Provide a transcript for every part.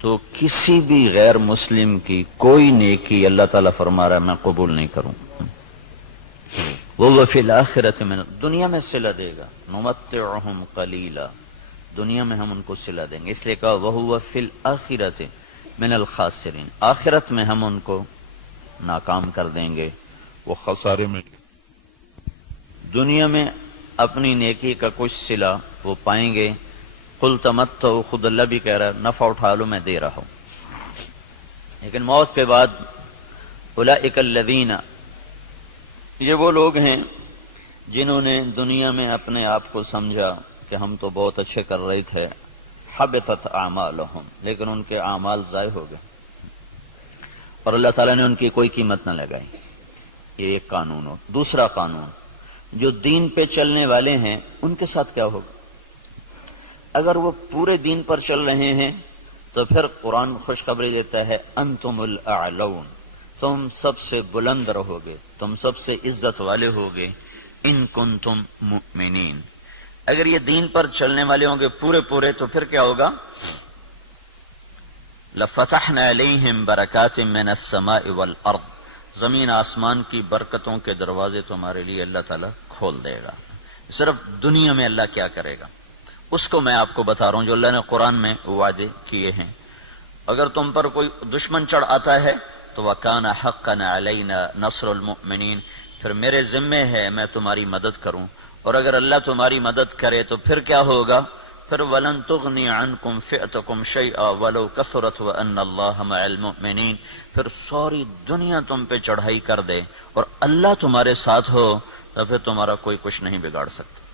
تو کسی بھی غیر مسلم کی کوئی نیکی اللہ تعالیٰ فرما رہا ہے میں قبول نہیں کروں. وہ فی الآخرۃ من، دنیا میں صلہ دے گا. نمتعہم قلیلا، دنیا میں ہم ان کو صلہ دیں گے. اس لیے کہا وہو فی الآخرۃ من الخاسرین، آخرت میں ہم ان کو ناکام کر دیں گے، وہ خسارے میں. دنیا میں اپنی نیکی کا کچھ صلہ وہ پائیں گے. قل تمتعوا، خود اللہ بھی کہہ رہا ہے نفع اٹھا لو میں دے رہا ہوں. لیکن موت کے بعد اولئک الذین، یہ وہ لوگ ہیں جنہوں نے دنیا میں اپنے آپ کو سمجھا کہ ہم تو بہت اچھے کر رہے تھے. حبطت اعمالہم، لیکن ان کے اعمال ضائع ہو گئے اور اللہ تعالیٰ نے ان کی کوئی قیمت نہ لگائی. یہ ایک قانون ہو. دوسرا قانون، جو دین پہ چلنے والے ہیں ان کے ساتھ کیا ہوگا؟ اگر وہ پورے دین پر چل رہے ہیں تو پھر قرآن خوشخبری دیتا ہے انتم الاعلون، تم سب سے بلند رہو گے، تم سب سے عزت والے ہوگے. ان کنتم مؤمنین، اگر یہ دین پر چلنے والے ہوں گے پورے تو پھر کیا ہوگا؟ لفتحنا علیہم برکات من السماء والارض، زمین آسمان کی برکتوں کے دروازے تمہارے لیے اللہ تعالیٰ کھول دے گا. صرف دنیا میں اللہ کیا کرے گا اس کو میں آپ کو بتا رہا ہوں جو اللہ نے قرآن میں وعدے کیے ہیں. اگر تم پر کوئی دشمن چڑھ آتا ہے تو وَكَانَ حَقًّا عَلَيْنَا نَصْرُ الْمُؤْمِنِينَ، پھر میرے ذمے ہے میں تمہاری مدد کروں. اور اگر اللہ تمہاری مدد کرے تو پھر کیا ہوگا؟ پھر وَلَن تُغْنِيَ عَنْكُمْ فِئْتُكُمْ شَيْئًا وَلَوْ كَثُرَتْ وَأَنَّ اللَّهَ مَعَ الْمُؤْمِنِينَ، پھر ساری دنیا تم پہ چڑھائی کر دے اور اللہ تمہارے ساتھ ہو تو پھر تمہارا کوئی کچھ نہیں بگاڑ سکتا.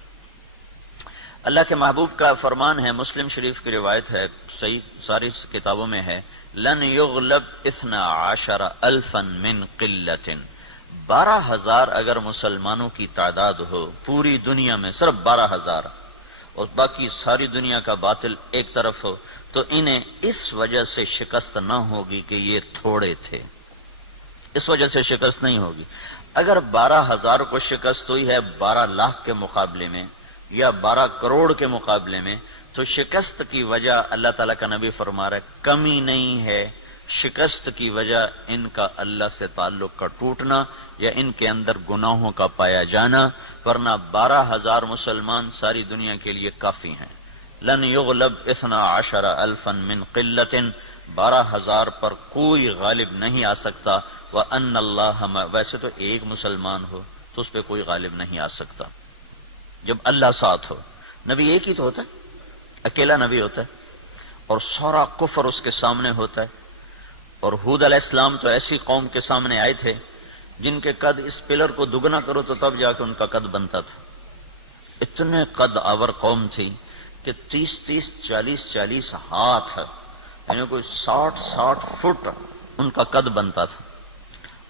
اللہ کے محبوب کا فرمان ہے، مسلم شریف کی روایت ہے، صحیح ساری کتابوں میں ہے، لن یغلب 12,000 من قلت، 12,000 اگر مسلمانوں کی تعداد ہو پوری دنیا میں، صرف 12,000، اور باقی ساری دنیا کا باطل ایک طرف ہو، تو انہیں اس وجہ سے شکست نہ ہوگی کہ یہ تھوڑے تھے، اس وجہ سے شکست نہیں ہوگی. اگر 12,000 کو شکست ہوئی ہے 12 لاکھ کے مقابلے میں یا 12 کروڑ کے مقابلے میں، تو شکست کی وجہ اللہ تعالیٰ کا نبی فرما رہا ہے کمی نہیں ہے، شکست کی وجہ ان کا اللہ سے تعلق کا ٹوٹنا یا ان کے اندر گناہوں کا پایا جانا، ورنہ 12,000 مسلمان ساری دنیا کے لیے کافی ہیں. لن یغلب 12,000 من قلت، 12,000 پر کوئی غالب نہیں آ سکتا. وَأَنَّ اللَّهَ، ویسے تو ایک مسلمان ہو تو اس پہ کوئی غالب نہیں آ سکتا جب اللہ ساتھ ہو. نبی ایک ہی تو ہوتا ہے، اکیلا نبی ہوتا ہے اور سارا کفر اس کے سامنے ہوتا ہے. اور ہود علیہ السلام تو ایسی قوم کے سامنے آئے تھے جن کے قد اس پلر کو دگنا کرو تو تب جا کے ان کا قد بنتا تھا. اتنے قد آور قوم تھی کہ 30 40 ہاتھ، یعنی کوئی 60 فٹ ان کا قد بنتا تھا.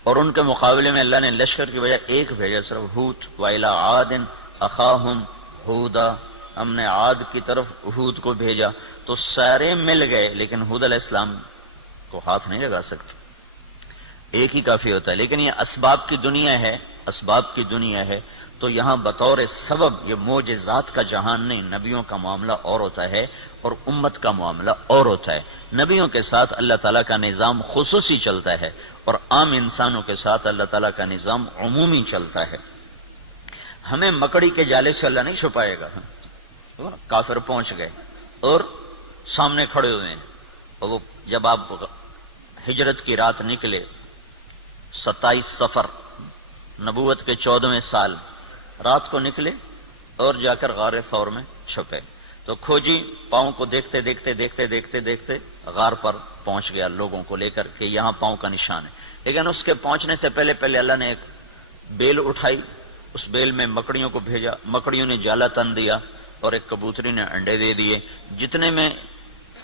اور ان کے مقابلے میں اللہ نے لشکر کی وجہ ایک بھیجا، صرف ہود. وَإِلَىٰ عَادٍ أَخَاهُمْ هُودًا، ہم نے عاد کی طرف ہود کو بھیجا. تو سارے مل گئے لیکن ہود علیہ السلام کو ہاتھ نہیں لگا سکتے، ایک ہی کافی ہوتا ہے. لیکن یہ اسباب کی دنیا ہے، اسباب کی دنیا ہے، تو یہاں بطور سبب یہ معجزات کا جہان نہیں. نبیوں کا معاملہ اور ہوتا ہے اور امت کا معاملہ اور ہوتا ہے. نبیوں کے ساتھ اللہ تعالیٰ کا نظام خصوصی چلتا ہے اور عام انسانوں کے ساتھ اللہ تعالیٰ کا نظام عمومی چلتا ہے. ہمیں مکڑی کے جالے سے اللہ نہیں چھپائے گا. کافر پہنچ گئے اور سامنے کھڑے ہوئے ہیں، اور وہ جب آپ ہجرت کی رات نکلے 27 صفر نبوت کے 14ویں سال رات کو نکلے اور جا کر غار ثور میں چھپے، تو کھوجی پاؤں کو دیکھتے دیکھتے غار پر پہنچ گیا لوگوں کو لے کر کہ یہاں پاؤں کا نشان ہے. لیکن اس کے پہنچنے سے پہلے اللہ نے ایک بیل اٹھائی، اس بیل میں مکڑیوں کو بھیجا، مکڑیوں نے جالا تن دیا اور ایک کبوتری نے انڈے دے دیے.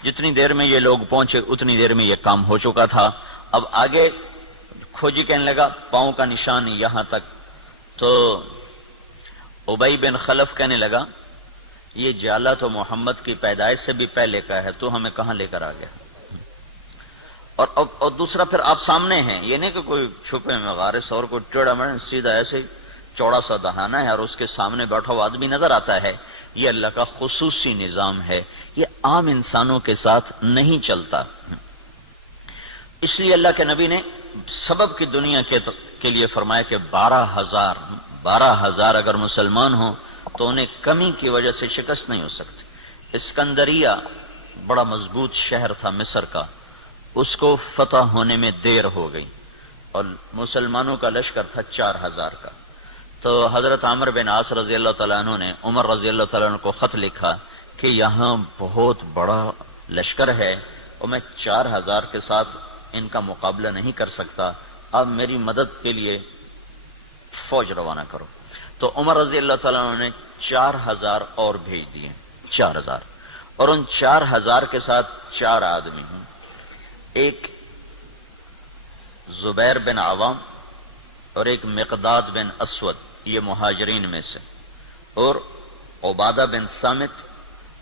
جتنی دیر میں یہ لوگ پہنچے اتنی دیر میں یہ کام ہو چکا تھا. اب آگے کھوجی کہنے لگا پاؤں کا نشان یہاں تک، تو ابی بن خلف کہنے لگا یہ جالا تو محمد کی پیدائش سے بھی پہلے کا ہے، تو ہمیں کہاں لے کر آ گیا. اور دوسرا پھر آپ سامنے ہیں، یہ نہیں کہ کوئی چھپے میں غار ثور کو ٹیڑھا مڑا، سیدھا ایسے چوڑا سا دہانا ہے اور اس کے سامنے بیٹھا ہوا آدمی نظر آتا ہے. یہ اللہ کا خصوصی نظام ہے، یہ عام انسانوں کے ساتھ نہیں چلتا. اس لیے اللہ کے نبی نے سبب کی دنیا کے لیے فرمایا کہ 12,000 اگر مسلمان ہوں تو انہیں کمی کی وجہ سے شکست نہیں ہو سکتی۔ اسکندریہ بڑا مضبوط شہر تھا مصر کا، اس کو فتح ہونے میں دیر ہو گئی اور مسلمانوں کا لشکر تھا 4,000 کا۔ تو حضرت عمرو بن عاص رضی اللہ تعالیٰ عنہ نے عمر رضی اللہ تعالیٰ عنہ کو خط لکھا کہ یہاں بہت بڑا لشکر ہے اور میں 4,000 کے ساتھ ان کا مقابلہ نہیں کر سکتا، اب میری مدد کے لیے فوج روانہ کرو۔ تو عمر رضی اللہ تعالیٰ عنہ نے 4,000 اور بھیج دیے، 4,000، اور ان 4,000 کے ساتھ 4 آدمی ہیں، ایک زبیر بن عوام اور ایک مقداد بن اسود، یہ مہاجرین میں سے، اور عبادہ بن صامت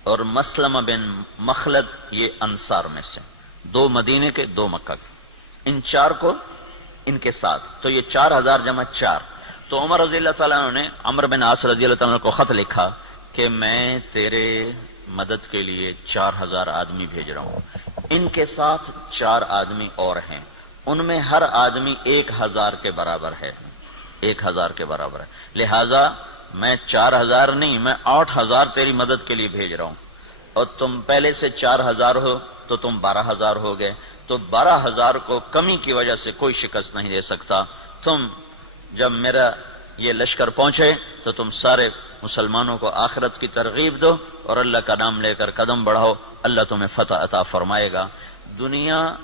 اور مسلمہ بن مخلد، یہ انصار میں سے، 2 مدینے کے 2 مکہ کے، ان 4 کو ان کے ساتھ، تو یہ 4,000 جمع 4۔ تو عمر رضی اللہ تعالیٰ عنہ نے عمرو بن عاص رضی اللہ تعالیٰ عنہ کو خط لکھا کہ میں تیرے مدد کے لیے 4,000 آدمی بھیج رہا ہوں، ان کے ساتھ 4 آدمی اور ہیں، ان میں ہر آدمی 1,000 کے برابر ہے، 1,000 کے برابر ہے، لہذا میں 4,000 نہیں، میں 8,000 تیری مدد کے لیے بھیج رہا ہوں، اور تم پہلے سے 4,000 ہو تو تم 12,000 ہو گئے، تو 12,000 کو کمی کی وجہ سے کوئی شکست نہیں دے سکتا۔ تم جب میرا یہ لشکر پہنچے تو تم سارے مسلمانوں کو آخرت کی ترغیب دو اور اللہ کا نام لے کر قدم بڑھاؤ، اللہ تمہیں فتح عطا فرمائے گا۔ دنیا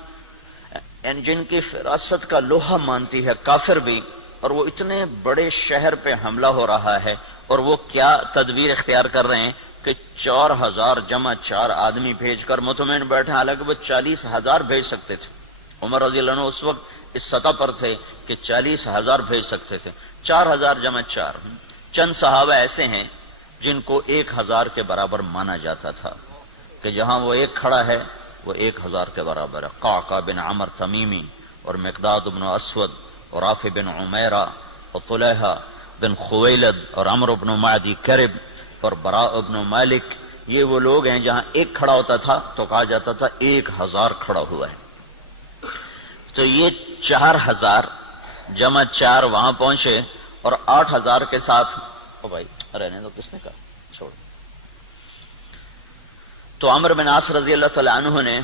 یعنی جن کی فراست کا لوہا مانتی ہے کافر بھی، اور وہ اتنے بڑے شہر پہ حملہ ہو رہا ہے، اور وہ کیا تدبیر اختیار کر رہے ہیں کہ 4,000 جمع 4 آدمی بھیج کر مطمئن بیٹھے، حالانکہ وہ 40,000 بھیج سکتے تھے۔ عمر رضی اللہ عنہ اس وقت اس سطح پر تھے کہ 40,000 بھیج سکتے تھے، 4,000 جمع 4۔ چند صحابہ ایسے ہیں جن کو 1,000 کے برابر مانا جاتا تھا کہ جہاں وہ ایک کھڑا ہے وہ 1,000 کے برابر ہے، قعقاع بن عمر تمیمی اور مقداد بن اسود اور رافع بن عمیرہ اور طلحہ بن خویلد اور عمرو بن معدی کرب اور براء بن مالک، یہ وہ لوگ ہیں جہاں ایک کھڑا ہوتا تھا تو کہا جاتا تھا 1,000 کھڑا ہوا ہے۔ تو یہ 4,000 جمع 4 وہاں پہنچے اور 8,000 کے ساتھ، او بھائی رہنے دو، کس نے کہا چھوڑ۔ تو عمرو بن عاص رضی اللہ تعالی عنہ نے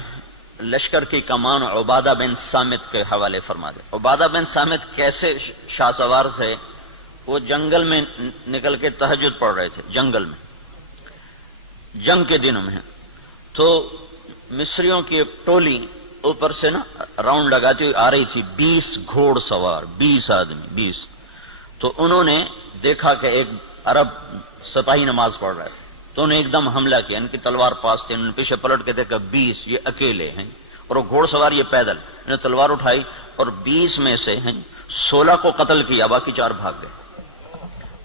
لشکر کی کمان عبادہ بن صامت کے حوالے فرما دے۔ عبادہ بن صامت کیسے شاہ سوار تھے؟ وہ جنگل میں نکل کے تہجد پڑھ رہے تھے، جنگل میں، جنگ کے دنوں میں، تو مصریوں کی ایک ٹولی اوپر سے نا راؤنڈ لگاتی ہوئی آ رہی تھی، 20 گھوڑ سوار، 20 آدمی، 20۔ تو انہوں نے دیکھا کہ ایک عرب سپاہی نماز پڑھ رہا ہے، تو انہوں نے ایک دم حملہ کیا، ان کی تلوار پاس تھی، انہوں نے پیچھے پلٹ کے دیکھا 20 یہ اکیلے ہیں، اور وہ گھوڑ سوار یہ پیدل، انہوں نے تلوار اٹھائی اور 20 میں سے 16 کو قتل کیا، باقی 4 بھاگ گئے۔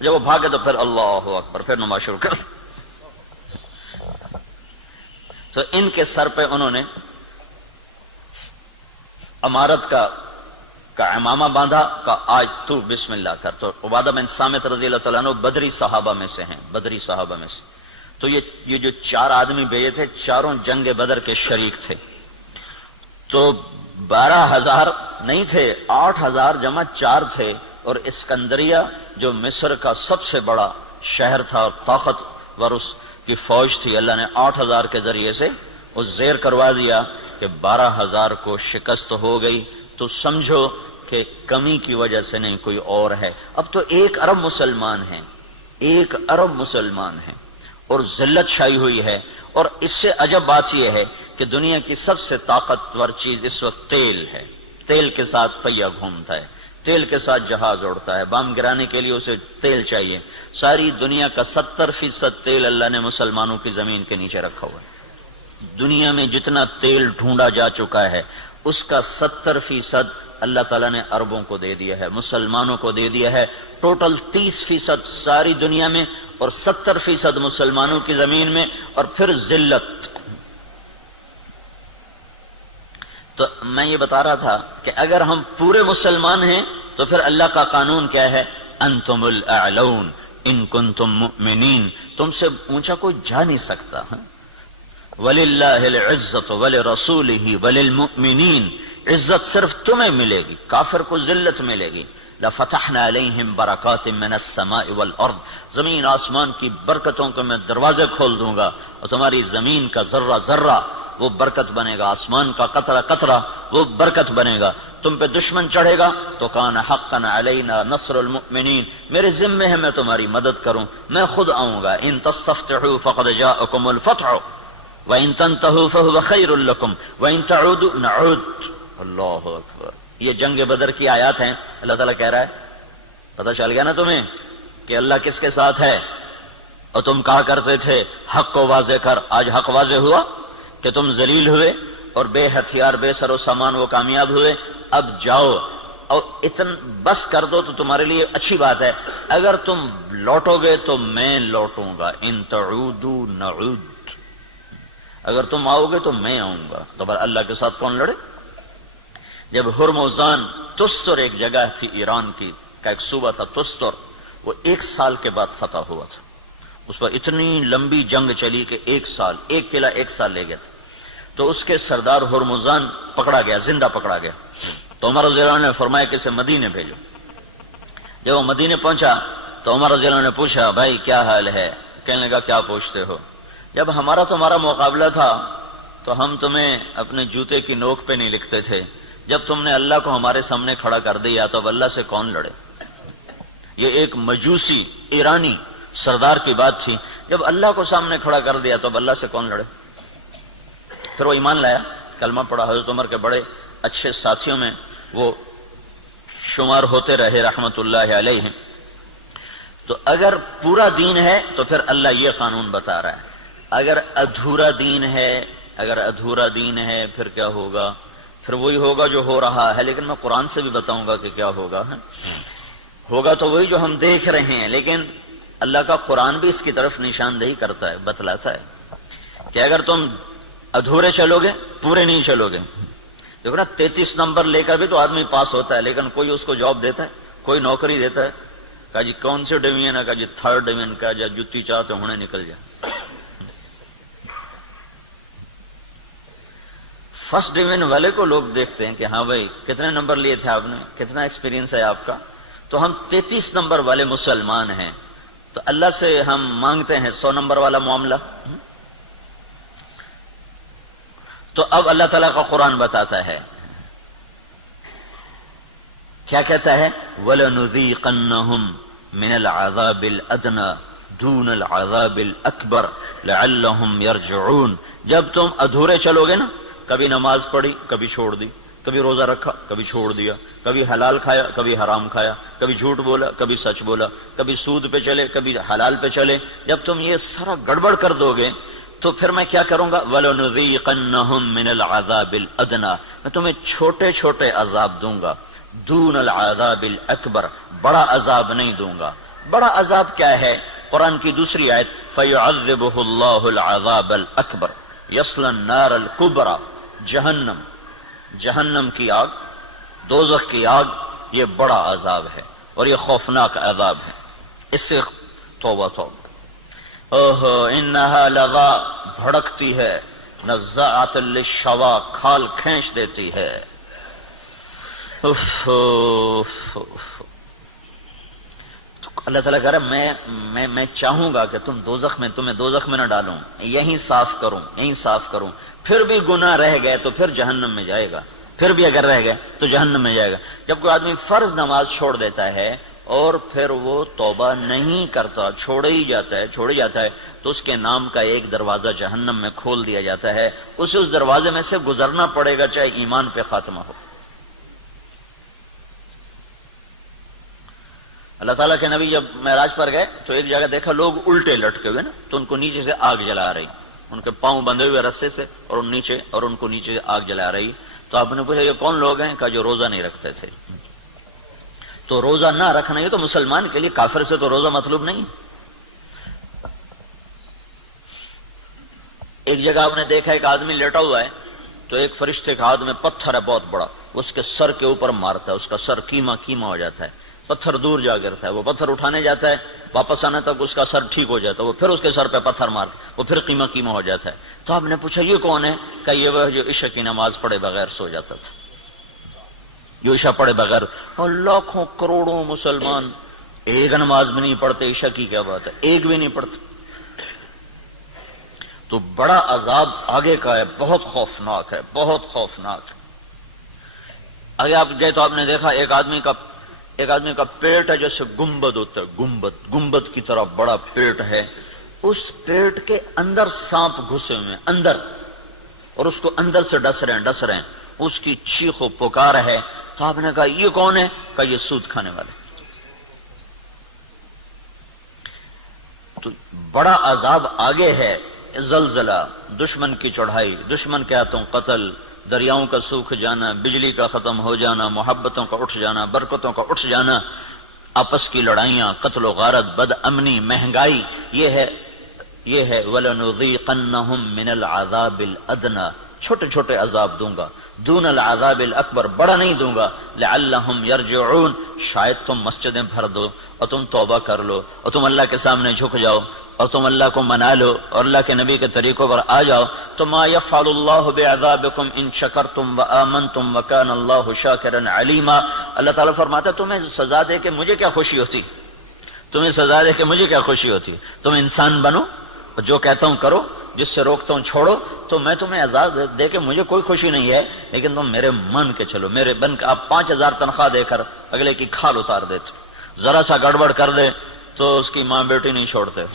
جب وہ بھاگے تو پھر اللہ اکبر، پھر نماز شروع کر۔ تو ان کے سر پہ انہوں نے امارت کا امامہ باندھا، کا آج تو بسم اللہ کر۔ تو عبادہ بن صامت رضی اللہ تعالیٰ عنہ بدری صحابہ میں سے ہیں، بدری صحابہ میں سے۔ تو یہ جو 4 آدمی بھیجے تھے، چاروں جنگ بدر کے شریک تھے۔ تو 12,000 نہیں تھے، 8,000 جمع 4 تھے، اور اسکندریہ جو مصر کا سب سے بڑا شہر تھا اور طاقتور اس کی فوج تھی، اللہ نے 8,000 کے ذریعے سے اس زیر کروا دیا کہ 12,000 کو شکست ہو گئی۔ تو سمجھو کہ کمی کی وجہ سے نہیں، کوئی اور ہے۔ اب تو 1 ارب مسلمان ہیں، 1 ارب مسلمان ہیں، اور ذلت چھائی ہوئی ہے۔ اور اس سے عجب بات یہ ہے کہ دنیا کی سب سے طاقتور چیز اس وقت تیل ہے، تیل کے ساتھ پہیہ گھومتا ہے، تیل کے ساتھ جہاز اڑتا ہے، بام گرانے کے لیے اسے تیل چاہیے۔ ساری دنیا کا 70% تیل اللہ نے مسلمانوں کی زمین کے نیچے رکھا ہوا ہے۔ دنیا میں جتنا تیل ڈھونڈا جا چکا ہے اس کا 70% اللہ تعالیٰ نے عربوں کو دے دیا ہے، مسلمانوں کو دے دیا ہے۔ ٹوٹل 30% ساری دنیا میں اور 70% مسلمانوں کی زمین میں، اور پھر ذلت۔ تو میں یہ بتا رہا تھا کہ اگر ہم پورے مسلمان ہیں تو پھر اللہ کا قانون کیا ہے؟ انتم الاعلون ان کنتم مؤمنین، تم سے اونچا کوئی جا نہیں سکتا۔ وَلِلَّهِ الْعِزَّةُ وَلِرَسُولِهِ وَلِلْمُؤْمِنِينَ، عزت صرف تمہیں ملے گی، کافر کو ذلت ملے گی۔ لَفَتَحْنَا عَلَيْهِمْ بَرَكَاتٍ مِّنَ السَّمَاءِ وَالْأَرْضِ، زمین آسمان کی برکتوں کے میں دروازے کھول دوں گا، اور تمہاری زمین کا ذرہ ذرہ وہ برکت بنے گا، آسمان کا قطرہ قطرہ وہ برکت بنے گا۔ تم پہ دشمن چڑھے گا تو کان حقا علینا نصر المؤمنین، میرے ذمے ہے میں تمہاری مدد کروں، میں خود آؤں گا۔ ان تستفتحوا فقد جاءکم الفتح وان تنتهوا فهو خیر لکم وان تعودوا نعود۔ اللہ اکبر، یہ جنگ بدر کی آیات ہیں۔ اللہ تعالیٰ کہہ رہا ہے پتہ چل گیا نا تمہیں کہ اللہ کس کے ساتھ ہے، اور تم کہا کرتے تھے حق کو واضح کر، آج حق واضح ہوا کہ تم ذلیل ہوئے اور بے ہتھیار بے سر و سامان وہ کامیاب ہوئے۔ اب جاؤ اور بس کر دو تو تمہارے لیے اچھی بات ہے، اگر تم لوٹو گے تو میں لوٹوں گا۔ ان تعودوا نعود، اگر تم آؤ گے تو میں آؤں گا۔ تو اللہ کے ساتھ کون لڑے؟ جب ہرمزان، تستر ایک جگہ تھی ایران کی کا ایک صوبہ تھا تستر، وہ 1 سال کے بعد فتح ہوا تھا۔ اس پر اتنی لمبی جنگ چلی کہ 1 سال، ایک قلعہ 1 سال لے گیا تھا۔ تو اس کے سردار ہرمزان پکڑا گیا، زندہ پکڑا گیا۔ تو عمر رضی اللہ عنہ نے فرمایا کہ اسے مدینے بھیجو۔ جب وہ مدینے پہنچا تو عمر رضی اللہ عنہ نے پوچھا بھائی کیا حال ہے؟ کہنے لگا کیا پوچھتے ہو؟ جب ہمارا تمہارا مقابلہ تھا تو ہم تمہیں اپنے جوتے کی نوک پہ نہیں لکھتے تھے، جب تم نے اللہ کو ہمارے سامنے کھڑا کر دیا تو اب اللہ سے کون لڑے؟ یہ ایک مجوسی ایرانی سردار کی بات تھی، جب اللہ کو سامنے کھڑا کر دیا تو اب اللہ سے کون لڑے؟ پھر وہ ایمان لایا، کلمہ پڑھا، حضرت عمر کے بڑے اچھے ساتھیوں میں وہ شمار ہوتے رہے رحمت اللہ علیہ۔ تو اگر پورا دین ہے تو پھر اللہ یہ قانون بتا رہا ہے، اگر ادھورا دین ہے پھر کیا ہوگا؟ پھر وہی ہوگا جو ہو رہا ہے، لیکن میں قرآن سے بھی بتاؤں گا کہ کیا ہوگا۔ ہوگا تو وہی جو ہم دیکھ رہے ہیں، لیکن اللہ کا قرآن بھی اس کی طرف نشاندہی کرتا ہے، بتلاتا ہے کہ اگر تم ادھورے چلو گے، پورے نہیں چلو گے۔ دیکھو نا 33 نمبر لے کر بھی تو آدمی پاس ہوتا ہے، لیکن کوئی اس کو جاب دیتا ہے، کوئی نوکری دیتا ہے، کہا جی کون سے ڈویژن ہے، کہا جی 3rd ڈویژن کا، جا جتی چاہتے ہونے نکل جائے۔ 1st ڈویژن والے کو لوگ دیکھتے ہیں کہ ہاں بھائی کتنے نمبر لیے تھے آپ نے، کتنا ایکسپیرینس ہے آپ کا، تو ہم 33 نمبر والے مسلمان ہیں، تو اللہ سے ہم مانگتے ہیں 100 نمبر والا معاملہ۔ تو اب اللہ تعالیٰ کا قرآن بتاتا ہے، کیا کہتا ہے؟ وَلَنُذِيقَنَّهُمْ مِنَ الْعَذَابِ الْأَدْنَى دُونَ الْعَذَابِ الْأَكْبَرِ لَعَلَّهُمْ يَرْجِعُونَ۔ جب تم ادھورے چلو گے نا، کبھی نماز پڑھی کبھی چھوڑ دی، کبھی روزہ رکھا کبھی چھوڑ دیا، کبھی حلال کھایا کبھی حرام کھایا، کبھی جھوٹ بولا کبھی سچ بولا، کبھی سود پہ چلے کبھی حلال پہ چلے، جب تم یہ سارا گڑبڑ کر دو گے تو پھر میں کیا کروں گا؟ وَلَنُذِيقَنَّهُمْ مِنَ الْعَذَابِ الْأَدْنَى، میں تمہیں چھوٹے چھوٹے عذاب دوں گا، دون العذاب الاکبر، بڑا عذاب نہیں دوں گا۔ بڑا عذاب کیا ہے؟ قرآن کی دوسری آیت فَيُعَذِّبُهُ اللَّهُ الْعَذَابَ الْأَكْبَرَ يَصْلَى النَّارَ الْكُبْرَى، جہنم کی آگ، دوزخ کی آگ، یہ بڑا عذاب ہے اور یہ خوفناک عذاب ہے۔ اس سے توبہ توبہ۔ اوہو انہا لظا، بھڑکتی ہے، نزاعۃ للشوا، کھال کھینچ دیتی ہے۔ اللہ تعالیٰ کہہ رہا ہے میں چاہوں گا کہ تمہیں دوزخ میں نہ ڈالوں، یہیں صاف کروں، پھر بھی گناہ رہ گئے تو پھر جہنم میں جائے گا، پھر بھی اگر رہ گئے تو جہنم میں جائے گا۔ جب کوئی آدمی فرض نماز چھوڑ دیتا ہے اور پھر وہ توبہ نہیں کرتا، چھوڑی جاتا ہے تو اس کے نام کا ایک دروازہ جہنم میں کھول دیا جاتا ہے، اسے اس دروازے میں سے گزرنا پڑے گا چاہے ایمان پہ خاتمہ ہو۔ اللہ تعالیٰ کے نبی جب معراج پر گئے تو ایک جگہ دیکھا لوگ الٹے لٹکے ہوئے نا، تو ان کو نیچے سے آگ جلا رہی، ان کے پاؤں بندھے ہوئے رسے سے اور ان کو نیچے آگ جلا رہی۔ تو آپ نے پوچھا یہ کون لوگ ہیں؟ کہا جو روزہ نہیں رکھتے تھے۔ تو روزہ نہ رکھنا یہ تو مسلمان کے لیے، کافر سے تو روزہ مطلوب نہیں۔ ایک جگہ آپ نے دیکھا ایک آدمی لیٹا ہوا ہے تو ایک فرشتے کا ہاتھ میں پتھر ہے بہت بڑا، اس کے سر کے اوپر مارتا ہے، اس کا سر کیما ہو جاتا ہے، پتھر دور جا گرتا ہے، وہ پتھر اٹھانے جاتا ہے، واپس آنے تک اس کا سر ٹھیک ہو جاتا ہے، وہ پھر اس کے سر پہ پتھر مارتا ہے، وہ پھر قیمہ ہو جاتا ہے۔ تو آپ نے پوچھا یہ کون ہے؟ کہ یہ وہ جو عشاء کی نماز پڑھے بغیر سو جاتا تھا۔ جو عشاء پڑھے بغیر، اور لاکھوں کروڑوں مسلمان ایک نماز بھی نہیں پڑھتے، عشاء کی کیا بات ہے، ایک بھی نہیں پڑھتے. تو بڑا عذاب آگے کا ہے، بہت خوفناک ہے، بہت خوفناک ہے. آگے آپ گئے تو آپ نے دیکھا ایک آدمی کا پیٹ ہے جیسے گنبد ہوتا ہے، گنبد کی طرح بڑا پیٹ ہے، اس پیٹ کے اندر سانپ گھسے ہوئے ہیں اندر، اور اس کو اندر سے ڈس رہے ہیں، اس کی چیخ و پکار ہے. تو آپ نے کہا یہ کون ہے؟ کہا یہ سود کھانے والے. تو بڑا عذاب آگے ہے، زلزلہ، دشمن کی چڑھائی، دشمن کے ہاتھوں قتل، دریاؤں کا سوکھ جانا، بجلی کا ختم ہو جانا، محبتوں کا اٹھ جانا، برکتوں کا اٹھ جانا، آپس کی لڑائیاں، قتل و غارت، بد امنی، مہنگائی. یہ ہے وَلَنُذِيقَنَّهُمْ مِنَ الْعَذَابِ الْأَدْنَى، چھوٹے چھوٹے عذاب دوں گا، دون العذاب الاکبر، بڑا نہیں دوں گا. لعلہم یرجعون، شاید تم مسجدیں بھر دو اور تم توبہ کر لو اور تم اللہ کے سامنے جھک جاؤ اور تم اللہ کو منا لو اور اللہ کے نبی کے طریقوں پر آ جاؤ. تو ما یفعل اللہ بعذابکم ان شکرتم وآمنتم وکان اللہ شاکرا علیما. اللہ تعالیٰ فرماتا ہے تمہیں سزا دے کے مجھے کیا خوشی ہوتی، تمہیں سزا دے کے مجھے کیا خوشی ہوتی. تم انسان بنو، جو کہتا ہوں کرو، جس سے روکتا ہوں چھوڑو، تو میں تمہیں عذاب دے کے مجھے کوئی خوشی نہیں ہے، لیکن تم میرے من کے چلو، میرے بن کے. آپ 5000 تنخواہ دے کر اگلے کی کھال اتار دیتے، ذرا سا گڑبڑ کر دے تو اس کی ماں بیٹی نہیں چھوڑتے.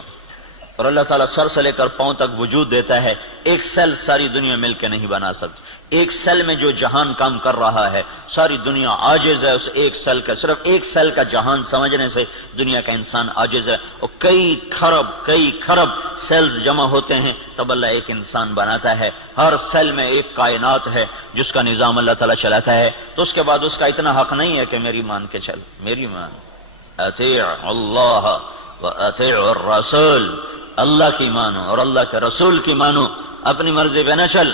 اور اللہ تعالیٰ سر سے لے کر پاؤں تک وجود دیتا ہے. ایک سیل ساری دنیا مل کے نہیں بنا سکتی. ایک سیل میں جو جہان کام کر رہا ہے، ساری دنیا عاجز ہے اس ایک سیل کا. صرف ایک سیل کا جہان سمجھنے سے دنیا کا انسان عاجز ہے. اور کئی کھرب سیلز جمع ہوتے ہیں تب اللہ ایک انسان بناتا ہے. ہر سیل میں ایک کائنات ہے جس کا نظام اللہ تعالیٰ چلاتا ہے. تو اس کے بعد اس کا اتنا حق نہیں ہے کہ میری مان کے چل، میری مان. اطیع اللہ و اطیع الرسول، اللہ کی مانو اور اللہ کے رسول کی مانو، اپنی مرضی پہ نہ چل.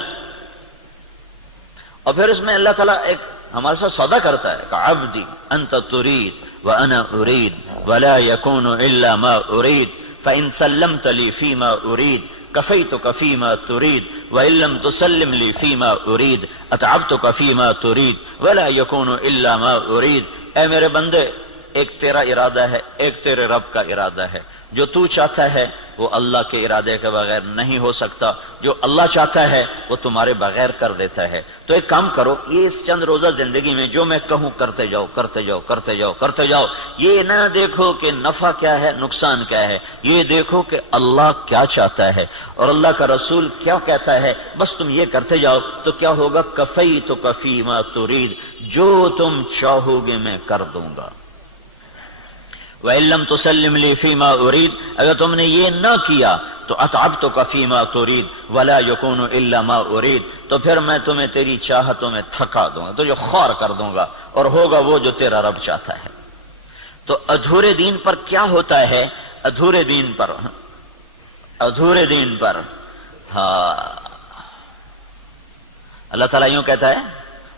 اور پھر اس میں اللہ تعالیٰ ایک ہمارے ساتھ سودا کرتا ہے کہ عبدی انت ترید وانا ارید ولا يكون الا ما ارید فان سلمت لي فيما ارید كفيتك فيما تريد وان لم تسلم لي فيما ارید اتعبتك فيما تريد ولا يكون الا ما ارید. اے میرے بندے، ایک تیرا ارادہ ہے، ایک تیرے رب کا ارادہ ہے. جو تو چاہتا ہے وہ اللہ کے ارادے کے بغیر نہیں ہو سکتا، جو اللہ چاہتا ہے وہ تمہارے بغیر کر دیتا ہے. تو ایک کام کرو، یہ اس چند روزہ زندگی میں جو میں کہوں کرتے جاؤ کرتے جاؤ کرتے جاؤ کرتے جاؤ. یہ نہ دیکھو کہ نفع کیا ہے نقصان کیا ہے، یہ دیکھو کہ اللہ کیا چاہتا ہے اور اللہ کا رسول کیا کہتا ہے. بس تم یہ کرتے جاؤ تو کیا ہوگا، کفیتک فیما ترید، جو تم چاہو گے میں کر دوں گا. وَإِن لَّمْ تُسَلِّمْ لِي فِيمَا أُرِيدُ، اگر تم نے یہ نہ کیا تو أَتْعَبْتُكَ فِيمَا تُرِيدُ وَلَا يَكُونُ إِلَّا مَا أُرِيدُ، تو پھر میں تمہیں تیری چاہتوں میں تھکا دوں گا، تجھے خوار کر دوں گا اور ہوگا وہ جو تیرا رب چاہتا ہے. تو ادھورے دین پر کیا ہوتا ہے، ادھورے دین پر ہاں اللہ تعالیٰ یوں کہتا ہے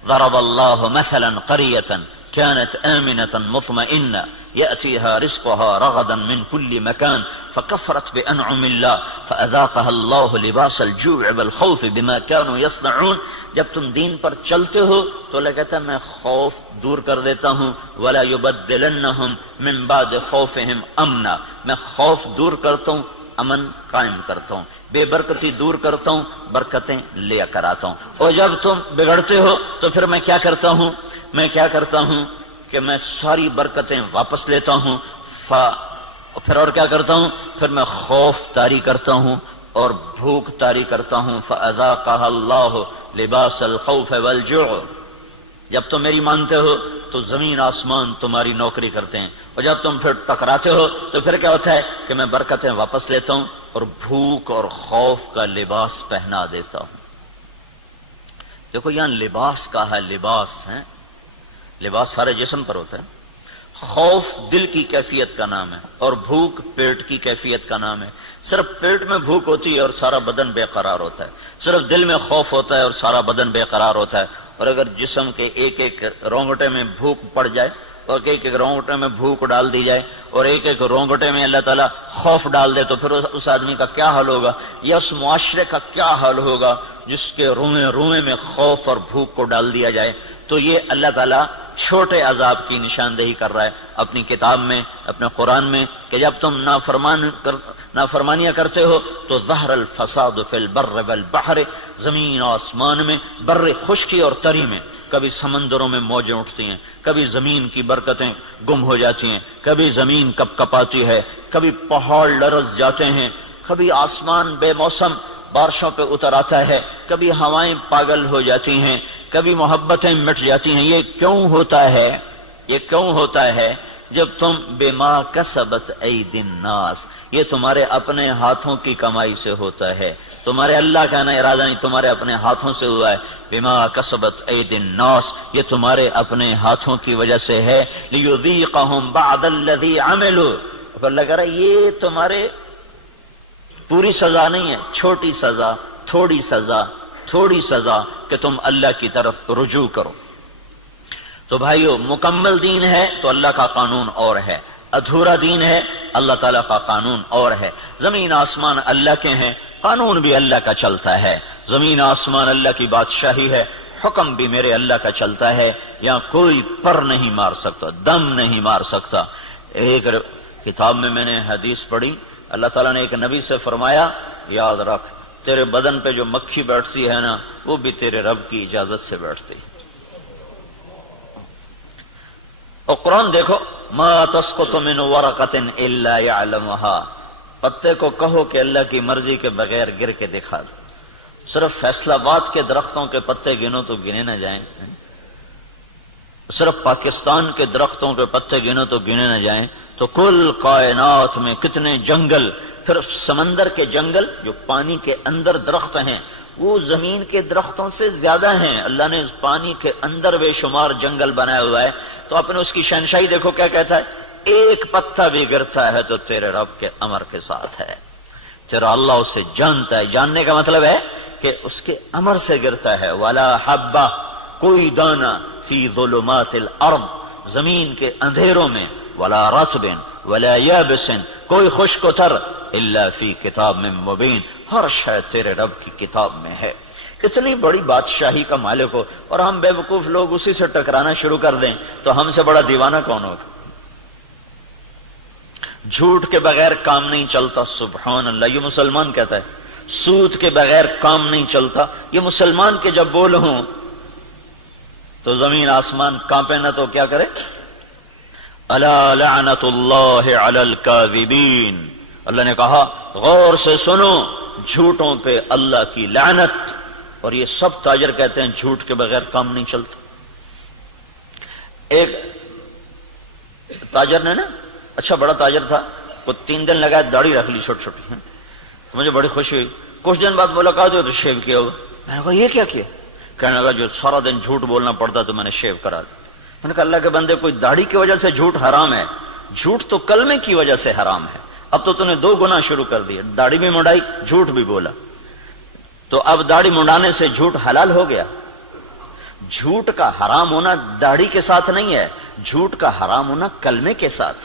ضرب اللہ مثلا قریة كانت آمنة مطمئنة يأتيها رزقها رغدا من كل مكان فكفرت بأنعم الله فأذاقها الله لباس الجوع والخوف بما كانوا يصنعون. جب تم دین پر چلتے ہو تو اللہ کہتا ہے میں خوف دور کر دیتا ہوں، ولا يبدلنهم من بعد خوفهم امنا، میں خوف دور کرتا ہوں، امن قائم کرتا ہوں، بے برکتی دور کرتا ہوں، برکتیں لے کر آتا ہوں. اور جب تم بگڑتے ہو تو پھر میں کیا کرتا ہوں کہ میں ساری برکتیں واپس لیتا ہوں. پھر اور کیا کرتا ہوں، پھر میں خوف طاری کرتا ہوں اور بھوک طاری کرتا ہوں. فَأَذَاقَهَا اللَّهُ لِبَاسَ الْخَوْفِ وَالْجُوعِ. جب تم میری مانتے ہو تو زمین آسمان تمہاری نوکری کرتے ہیں، اور جب تم پھر ٹکراتے ہو تو پھر کیا ہوتا ہے کہ میں برکتیں واپس لیتا ہوں اور بھوک اور خوف کا لباس پہنا دیتا ہوں. دیکھو یہاں لباس کا ہے، لباس ہے، لباس سارے جسم پر ہوتا ہے. خوف دل کی کیفیت کا نام ہے اور بھوک پیٹ کی کیفیت کا نام ہے. صرف پیٹ میں بھوک ہوتی ہے اور سارا بدن بے قرار ہوتا ہے، صرف دل میں خوف ہوتا ہے اور سارا بدن بے قرار ہوتا ہے. اور اگر جسم کے ایک ایک رونگٹے میں بھوک پڑ جائے اور ایک ایک رونگٹے میں بھوک ڈال دی جائے اور ایک ایک رونگٹے میں اللہ تعالیٰ خوف ڈال دے تو پھر اس آدمی کا کیا حال ہوگا، یا اس معاشرے کا کیا حال ہوگا جس کے روئے میں خوف اور بھوک کو ڈال دیا جائے. تو یہ اللہ تعالیٰ چھوٹے عذاب کی نشاندہی کر رہا ہے اپنی کتاب میں، اپنے قرآن میں، کہ جب تم نافرمانیاں کرتے ہو تو ظہر الفساد فی البر والبحر، زمین و آسمان میں، بر خشکی اور تری میں، کبھی سمندروں میں موجیں اٹھتی ہیں، کبھی زمین کی برکتیں گم ہو جاتی ہیں، کبھی زمین کپ کپاتی ہے، کبھی پہاڑ لرز جاتے ہیں، کبھی آسمان بے موسم بارشوں پہ اتر آتا ہے، کبھی ہوائیں پاگل ہو جاتی ہیں، کبھی محبتیں مٹ جاتی ہیں۔ یہ کیوں ہوتا ہے؟ یہ کیوں ہوتا ہے؟ جب تم بما کسبت ایدی الناس، یہ تمہارے اپنے ہاتھوں کی کمائی سے ہوتا ہے، تمہارے اللہ کا نہ ارادہ نہیں، تمہارے اپنے ہاتھوں سے ہوا ہے۔ بما کسبت ایدی الناس، یہ تمہارے اپنے ہاتھوں کی وجہ سے ہے۔ لیذیقہم بعد الذی عملوا، اللہ کہہ رہا ہے یہ تمہارے پوری سزا نہیں ہے، چھوٹی سزا، تھوڑی سزا، تھوڑی سزا کہ تم اللہ کی طرف رجوع کرو۔ تو بھائیو، مکمل دین ہے تو اللہ کا قانون اور ہے، ادھورا دین ہے اللہ تعالیٰ کا قانون اور ہے۔ زمین آسمان اللہ کے ہیں، قانون بھی اللہ کا چلتا ہے۔ زمین آسمان اللہ کی بادشاہی ہے، حکم بھی میرے اللہ کا چلتا ہے، یہاں کوئی پر نہیں مار سکتا، دم نہیں مار سکتا۔ ایک کتاب میں نے حدیث پڑھی، اللہ تعالیٰ نے ایک نبی سے فرمایا، یاد رکھ تیرے بدن پہ جو مکھی بیٹھتی ہے نا، وہ بھی تیرے رب کی اجازت سے بیٹھتی۔ اور قرآن دیکھو، ما تسقط من ورقۃ الا يعلمها، پتے کو کہو کہ اللہ کی مرضی کے بغیر گر کے دکھا دو۔ صرف فیصلہ آباد کے درختوں کے پتے گنو تو گنے نہ جائیں، صرف پاکستان کے درختوں کے پتے گنو تو گنے نہ جائیں، تو کل کائنات میں کتنے جنگل، پھر سمندر کے جنگل جو پانی کے اندر درخت ہیں وہ زمین کے درختوں سے زیادہ ہیں۔ اللہ نے پانی کے اندر بے شمار جنگل بنایا ہوا ہے، تو آپ نے اس کی شہنشاہی دیکھو کیا کہتا ہے، ایک پتا بھی گرتا ہے تو تیرے رب کے امر کے ساتھ ہے، تیرا اللہ اسے جانتا ہے۔ جاننے کا مطلب ہے کہ اس کے امر سے گرتا ہے۔ ولا حبہ، کوئی دانہ، فی ظلمات الارض، زمین کے اندھیروں میں، ولا رطب ولا یابس، کوئی خشک و تر، الا فی کتاب من مبین، ہر شے تیرے رب کی کتاب میں ہے۔ کتنی بڑی بادشاہی کا مالک ہو، اور ہم بے وقوف لوگ اسی سے ٹکرانا شروع کر دیں تو ہم سے بڑا دیوانہ کون ہوگا؟ جھوٹ کے بغیر کام نہیں چلتا، سبحان اللہ، یہ مسلمان کہتا ہے۔ سود کے بغیر کام نہیں چلتا، یہ مسلمان کے جب بول ہوں تو زمین آسمان کانپے نہ تو کیا کرے؟ الا لعنت اللہ علی الکاذبین، اللہ نے کہا غور سے سنو، جھوٹوں پہ اللہ کی لعنت۔ اور یہ سب تاجر کہتے ہیں جھوٹ کے بغیر کام نہیں چلتا۔ ایک تاجر نے نا، اچھا بڑا تاجر تھا، وہ 3 دن لگا داڑھی رکھ لی چھوٹی چھوٹی، مجھے بڑی خوشی ہوئی۔ کچھ دن بعد ملاقات ہوئی تو شیو کیا ہوا۔ میں نے کہا یہ کیا کیا؟ کہنے لگا جو سارا دن جھوٹ بولنا پڑتا تو میں نے شیو کرا دیا۔ میں نے کہا اللہ کے بندے، کوئی داڑھی کی وجہ سے جھوٹ حرام ہے؟ جھوٹ تو کلمے کی وجہ سے حرام ہے، اب تو نے 2 گناہ شروع کر دیے، داڑھی بھی منڈائی، جھوٹ بھی بولا، تو اب داڑھی منڈانے سے جھوٹ حلال ہو گیا۔ جھوٹ کا حرام ہونا داڑھی کے ساتھ نہیں ہے، جھوٹ کا حرام ہونا کلمے کے ساتھ،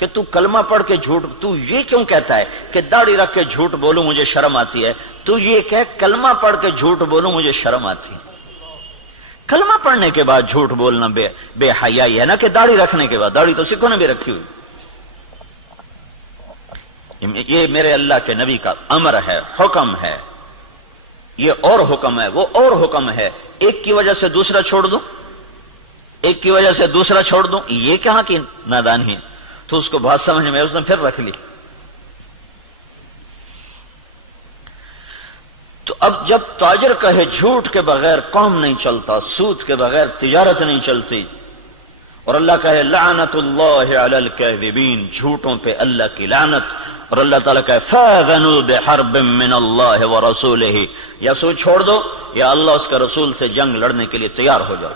کہ تو کلمہ پڑھ کے جھوٹ، تو یہ کیوں کہتا ہے کہ داڑھی رکھ کے جھوٹ بولوں مجھے شرم آتی ہے؟ تو یہ کہ کلمہ پڑھ کے جھوٹ بولوں مجھے شرم آتی ہے۔ کلمہ پڑھنے کے بعد جھوٹ بولنا بے حیائی ہے نا، کہ داڑھی رکھنے کے بعد؟ داڑھی تو سکھوں نے بھی رکھی ہوئی۔ یہ میرے اللہ کے نبی کا امر ہے، حکم ہے، یہ اور حکم ہے، وہ اور حکم ہے۔ ایک کی وجہ سے دوسرا چھوڑ دوں، ایک کی وجہ سے دوسرا چھوڑ دوں، یہ کہاں کی نادانی ہے؟ تو اس کو بات سمجھ میں، اس نے پھر رکھ لی۔ تو اب جب تاجر کہے جھوٹ کے بغیر کام نہیں چلتا، سود کے بغیر تجارت نہیں چلتی، اور اللہ کہے لعنت اللہ علی الکاذبین، جھوٹوں پہ اللہ کی لعنت، اور اللہ تعالیٰ کہے فاذنوا بحرب من اللہ ورسولہ، یا سو چھوڑ دو یا اللہ اس کے رسول سے جنگ لڑنے کے لیے تیار ہو جاؤ۔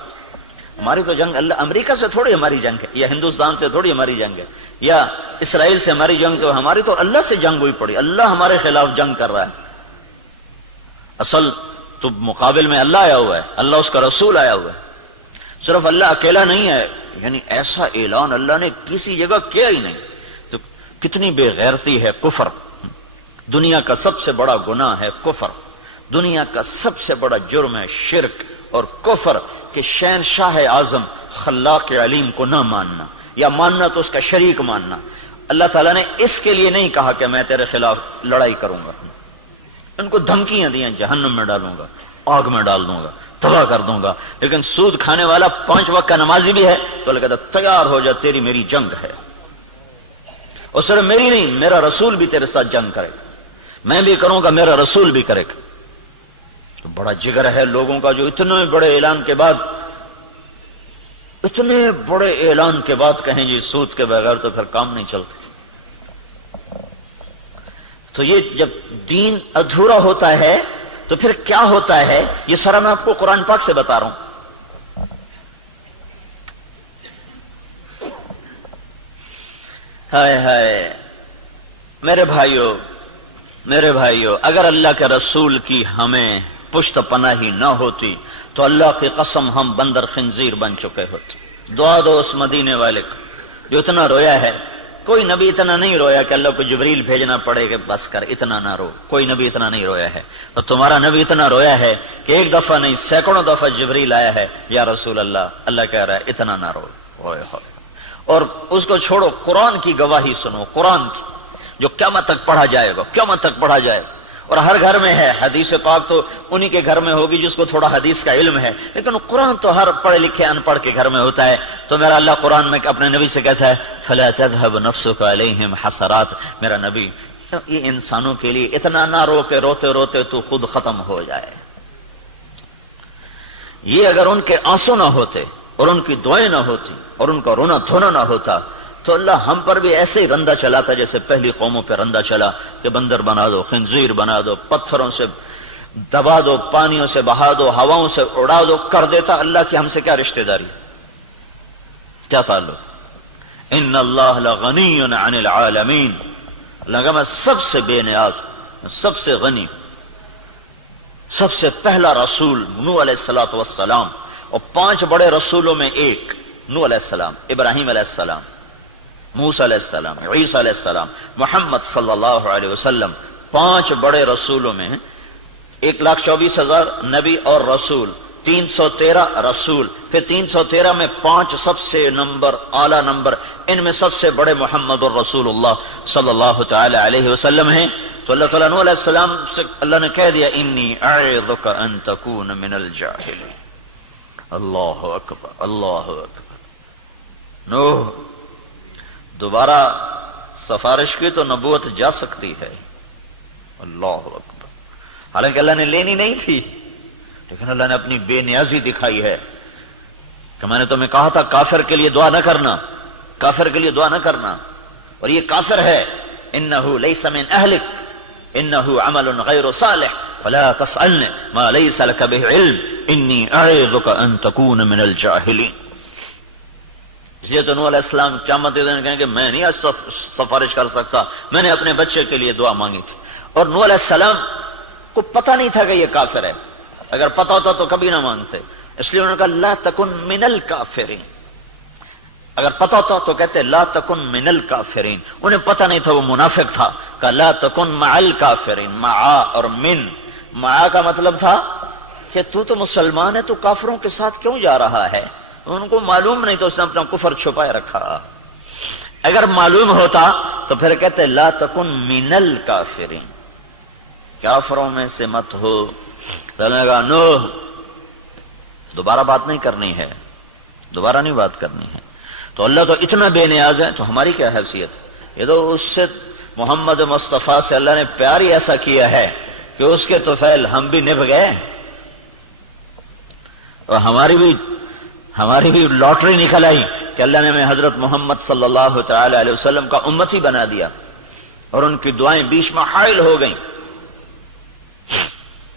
ہماری تو جنگ اللہ، امریکہ سے تھوڑی ہماری جنگ ہے، یا ہندوستان سے تھوڑی ہماری جنگ ہے، یا اسرائیل سے ہماری جنگ، تو ہماری تو اللہ سے جنگ ہوئی پڑی، اللہ ہمارے خلاف جنگ کر رہا ہے۔ اصل تو مقابل میں اللہ آیا ہوا ہے، اللہ اس کا رسول آیا ہوا ہے، صرف اللہ اکیلا نہیں ہے، یعنی ایسا اعلان اللہ نے کسی جگہ کیا ہی نہیں۔ تو کتنی بے غیرتی ہے کفر، دنیا کا سب سے بڑا گناہ ہے کفر، دنیا کا سب سے بڑا جرم ہے شرک اور کفر، کہ شہنشاہ اعظم خلاق علیم کو نہ ماننا، یا ماننا تو اس کا شریک ماننا۔ اللہ تعالیٰ نے اس کے لیے نہیں کہا کہ میں تیرے خلاف لڑائی کروں گا، ان کو دھمکیاں دیں جہنم میں ڈالوں گا، آگ میں ڈال دوں گا، تباہ کر دوں گا۔ لیکن سود کھانے والا 5 وقت کا نمازی بھی ہے تو اللہ کہتا تیار ہو جا، تیری میری جنگ ہے، اور صرف میری نہیں، میرا رسول بھی تیرے ساتھ جنگ کرے گا، میں بھی کروں گا، میرا رسول بھی کرے گا۔ تو بڑا جگر ہے لوگوں کا جو اتنے بڑے اعلان کے بعد کہیں جی سود کے بغیر تو پھر کام نہیں چلتا۔ تو یہ جب دین ادھورا ہوتا ہے تو پھر کیا ہوتا ہے، یہ سارا میں آپ کو قرآن پاک سے بتا رہا ہوں۔ ہائے ہائے میرے بھائیو، اگر اللہ کے رسول کی ہمیں پشت پناہی نہ ہوتی تو اللہ کی قسم ہم بندر خنزیر بن چکے ہوتے۔ دعا دو اس مدینے والے کو جو اتنا رویا ہے۔ کوئی نبی اتنا نہیں رویا کہ اللہ کو جبریل بھیجنا پڑے کہ بس کر، اتنا نہ رو۔ کوئی نبی اتنا نہیں رویا ہے، تو تمہارا نبی اتنا رویا ہے کہ ایک دفعہ نہیں سینکڑوں دفعہ جبریل آیا ہے، یا رسول اللہ، اللہ کہہ رہا ہے اتنا نہ رو۔ اور اس کو چھوڑو، قرآن کی گواہی سنو، قرآن کی جو قیامت تک پڑھا جائے گا، قیامت تک پڑھا جائے گا، اور ہر گھر میں ہے۔ حدیث پاک تو انہی کے گھر میں ہوگی جس کو تھوڑا حدیث کا علم ہے، لیکن قرآن تو ہر پڑھے لکھے ان پڑھ کے گھر میں ہوتا ہے۔ تو میرا اللہ قرآن میں اپنے نبی سے کہتا ہے فَلَا تَذْهَبْ نَفْسُكَ عَلَيْهِمْ حَسَرَاتٍ، میرا نبی یہ انسانوں کے لیے اتنا نہ رو کہ روتے روتے تو خود ختم ہو جائے۔ یہ اگر ان کے آنسو نہ ہوتے اور ان کی دعائیں نہ ہوتی اور ان کا رونا دھونا نہ ہوتا تو اللہ ہم پر بھی ایسے ہی رندہ چلاتا جیسے پہلی قوموں پہ رندہ چلا کہ بندر بنا دو، خنزیر بنا دو، پتھروں سے دبا دو، پانیوں سے بہا دو، ہواؤں سے اڑا دو، کر دیتا۔ اللہ کی ہم سے کیا رشتہ داری، کیا تعلق؟ ان اللہ لغنی عن العالمین، اللہ کا میں سب سے بے نیاز، سب سے غنی، سب سے پہلا رسول نوح علیہ الصلوۃ والسلام، اور 5 بڑے رسولوں میں ایک نوح علیہ السلام، ابراہیم علیہ السلام، موسیٰ علیہ السلام، عیسیٰ علیہ السلام، محمد صلی اللہ علیہ وسلم۔ 5 بڑے رسولوں میں 1,24,000 نبی اور رسول، 313 رسول، پھر 313 میں 5 سب سے اعلیٰ نمبر، ان میں سب سے بڑے محمد الرسول اللہ صلی اللہ تعالی علیہ وسلم ہیں۔ تو اللہ تعالیٰ نوح علیہ السلام سے اللہ نے کہہ دیا انی اعظک ان تکون من الجاہلین۔ اللہ اکبر، اللہ اکبر۔ نوح دوبارہ سفارش کی تو نبوت جا سکتی ہے، اللہ اکبر، حالانکہ اللہ نے لینی نہیں تھی، لیکن اللہ نے اپنی بے نیازی دکھائی ہے کہ میں نے تمہیں کہا تھا کافر کے لیے دعا نہ کرنا، کافر کے لیے دعا نہ کرنا، اور یہ کافر ہے، انہ لیس من اہلک انہ عمل غیر صالح فلا تسألنی ما لیس لک بہ علم انی اعظک ان تکون من الجاہلین۔ اس لیے تو نوح علیہ السلام قیامت کے دن کہیں کہ میں نہیں آج سفارش کر سکتا، میں نے اپنے بچے کے لیے دعا مانگی تھی، اور نوح علیہ السلام کو پتہ نہیں تھا کہ یہ کافر ہے، اگر پتہ ہوتا تو کبھی نہ مانگتے، اس لیے انہوں نے کہا لا تکن من الکافرین، اگر پتہ ہوتا تو کہتے لا تکن من الکافرین، انہیں پتہ نہیں تھا وہ منافق تھا، کہا لا تکن مع الکافرین، مع اور من، مع کا مطلب تھا کہ تو مسلمان ہے تو کافروں کے ساتھ کیوں جا رہا ہے، ان کو معلوم نہیں تو اس نے اپنا کفر چھپائے رکھا، اگر معلوم ہوتا تو پھر کہتے لا تکن من الکافرین، کافروں میں سے مت ہو۔ کہا نوح دوبارہ بات نہیں کرنی ہے، دوبارہ نہیں بات کرنی ہے۔ تو اللہ تو اتنا بے نیاز ہے تو ہماری کیا حیثیت؟ یہ تو اس سے محمد مصطفیٰ سے اللہ نے پیار ہی ایسا کیا ہے کہ اس کے طفیل ہم بھی نبھ گئے، اور ہماری بھی لاٹری نکل آئی کہ اللہ نے ہمیں حضرت محمد صلی اللہ تعالی علیہ وسلم کا امتی بنا دیا، اور ان کی دعائیں بیچ میں حائل ہو گئیں،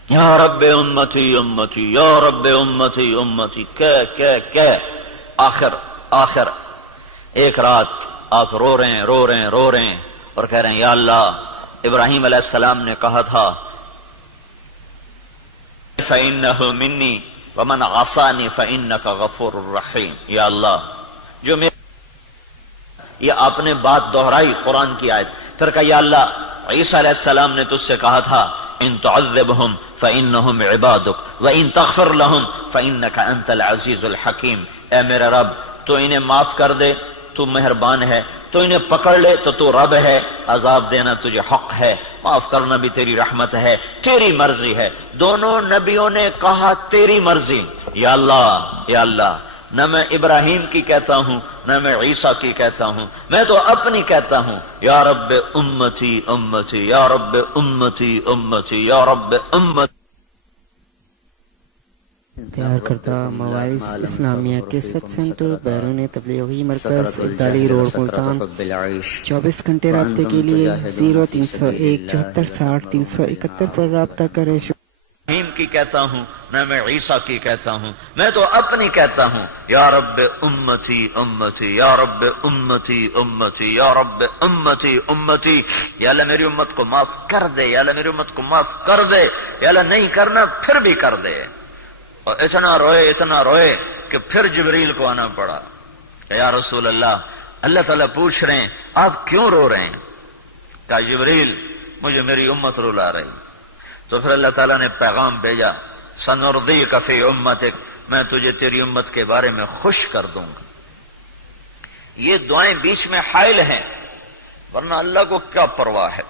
یا رب امتی امتی، یا رب امتی امتی، کہ آخر ایک رات آپ رو رہے ہیں اور کہہ رہے ہیں یا اللہ، ابراہیم علیہ السلام نے کہا تھا فَإِنَّهُ مِنِّي وَمَنْ عَصَانِي فَإِنَّكَ غَفُورٌ رَحِيمٌ، یا اللہ جو یہ آپ نے بات دہرائی قرآن کی آیت، پھر کہا یا اللہ عیسیٰ علیہ السلام نے تجھ سے کہا تھا ان تعذبهم فانهم عبادك وان تغفر لهم فانك انت العزیز الحکیم. اے میرے رب تو انہیں معاف کر دے، تو مہربان ہے، تو انہیں پکڑ لے تو رب ہے، عذاب دینا تجھے حق ہے، معاف کرنا بھی تیری رحمت ہے، تیری مرضی ہے. دونوں نبیوں نے کہا تیری مرضی. یا اللہ یا اللہ، نہ میں ابراہیم کی کہتا ہوں نہ میں عیسیٰ کی کہتا ہوں، میں تو اپنی کہتا ہوں. یا رب امتی امتی، یا رب امتی امتی، یا رب امتی. تیار کردہ مواعظ اسلامیہ کیسٹ سینٹر بیرون تبلیغی مرکز ابدالی روڈ ملتان 24 گھنٹے رابطے کے لیے 0301 74 60 371 پر رابطہ کریں. ابراہیم کی کہتا ہوں نہ میں عیسیٰ کی کہتا ہوں، میں تو اپنی کہتا ہوں. یا رب امتی امتی، یا رب امتی امتی، یا رب امتی امتی. یا اللہ میری امت کو معاف کر دے، یا اللہ میری امت کو معاف کر دے، یا اللہ نہیں کرنا پھر بھی کر دے. اور اتنا روئے کہ پھر جبریل کو آنا پڑا. یا رسول اللہ، اللہ تعالیٰ پوچھ رہے ہیں آپ کیوں رو رہے ہیں؟ کہا جبریل مجھے میری امت رلا رہی. تو پھر اللہ تعالیٰ نے پیغام بھیجا، سنردیک فی امتک، میں تجھے تیری امت کے بارے میں خوش کر دوں گا. یہ دعائیں بیچ میں حائل ہیں، ورنہ اللہ کو کیا پرواہ ہے.